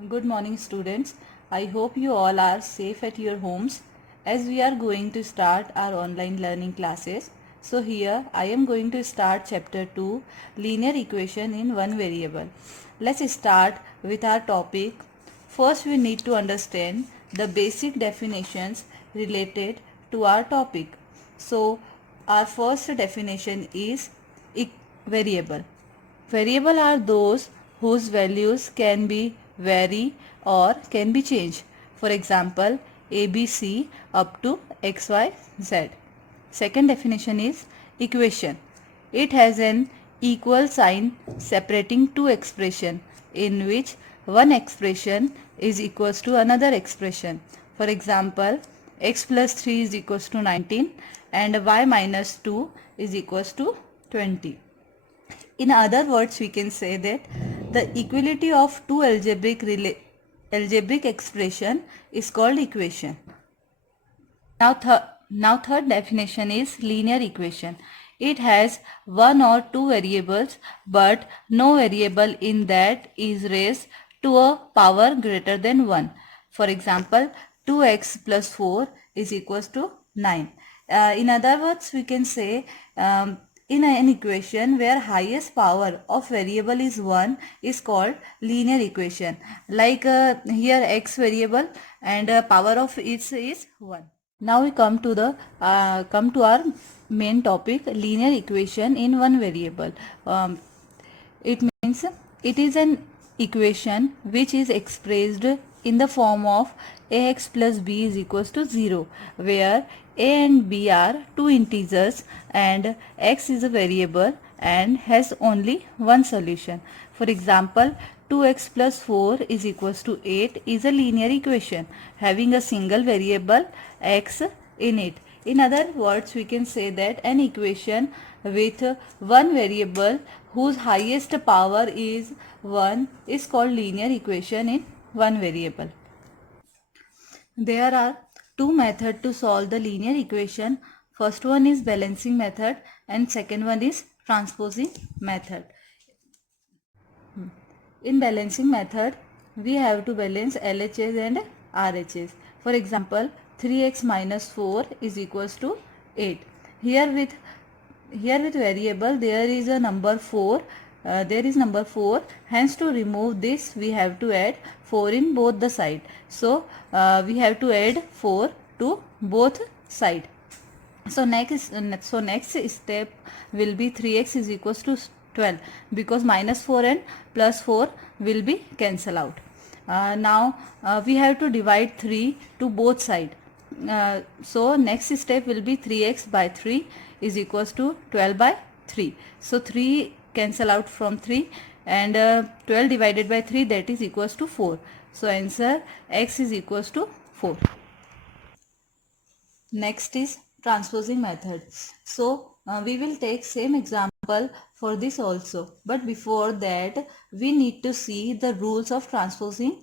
Good morning students. I hope you all are safe at your homes as we are going to start our online learning classes. So here I am going to start chapter 2, linear equation in one variable. Let's start with our topic. First we need to understand the basic definitions related to our topic. So our first definition is variable. Variable are those whose values can be vary or can be changed. For example, ABC up to XYZ. Second definition is equation. It has an equal sign separating two expressions in which one expression is equals to another expression. For example, x plus 3 is equals to 19 and y minus 2 is equals to 20. In other words, we can say that the equality of two algebraic expression is called equation. Now third definition is linear equation. It has one or two variables but no variable in that is raised to a power greater than 1. For example, 2x plus 4 is equals to 9. In other words, we can say in an equation where highest power of variable is 1 is called linear equation. Like here x variable and power of its is 1. Now we come to our main topic, linear equation in one variable. It means it is an equation which is expressed in the form of ax plus b is equals to 0, where a and b are two integers and x is a variable and has only one solution. For example, 2x plus 4 is equals to 8 is a linear equation having a single variable x in it. In other words, we can say that an equation with one variable whose highest power is 1 is called linear equation in one variable. There are two methods to solve the linear equation. First one is balancing method and second one is transposing method. In balancing method, we have to balance LHS and RHS. For example, 3x minus 4 is equals to 8. Here with variable there is a number 4. There is number 4. Hence to remove this we have to add 4 in both the side. So we have to add 4 to both side. So next step will be 3x is equals to 12 because minus 4 and plus 4 will be cancel out. Now we have to divide 3 to both side. So next step will be 3x by 3 is equals to 12 by 3. So 3 cancel out from 3 and 12 divided by 3, that is equals to 4. So answer x is equals to 4. Next is transposing method. So we will take same example for this also, but before that we need to see the rules of transposing.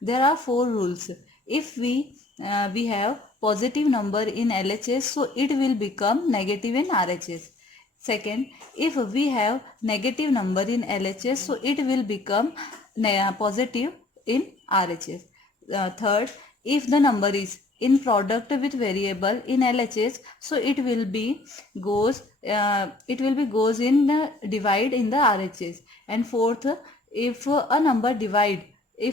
There are 4 rules. If we have positive number in LHS, so it will become negative in RHS. Second, if we have negative number in LHS, so it will become positive in RHS. Third, if the number is in product with variable in LHS, so it will be goes in divide in the RHS. And fourth, if a number divide in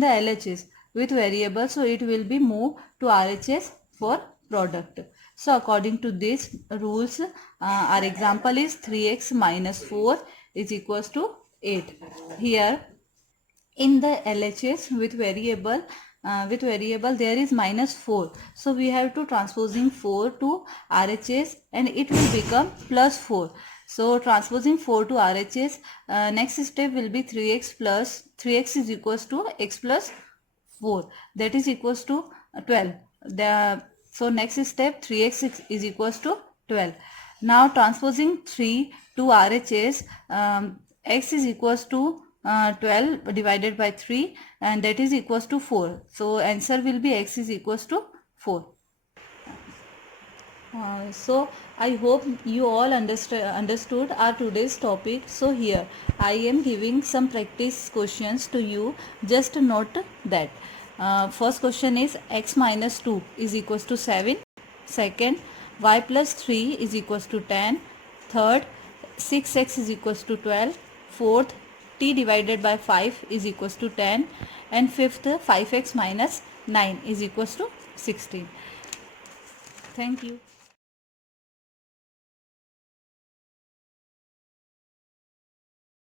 the LHS with variable, so it will be moved to RHS for product. So according to these rules, our example is 3x minus 4 is equals to 8. Here in the LHS with variable there is minus 4. So we have to transposing 4 to RHS and it will become plus 4. So transposing 4 to RHS, next step will be 3x is equals to x plus 4, that is equals to 12. So next step 3x is equals to 12. Now transposing 3 to RHS, x is equals to 12 divided by 3 and that is equals to 4. So answer will be x is equals to 4. So I hope you all understood our today's topic. So here I am giving some practice questions to you. Just note that. First question is x minus 2 is equals to 7. Second, y plus 3 is equals to 10. Third, 6x is equals to 12. Fourth, t divided by 5 is equals to 10. And fifth, 5x minus 9 is equals to 16. Thank you.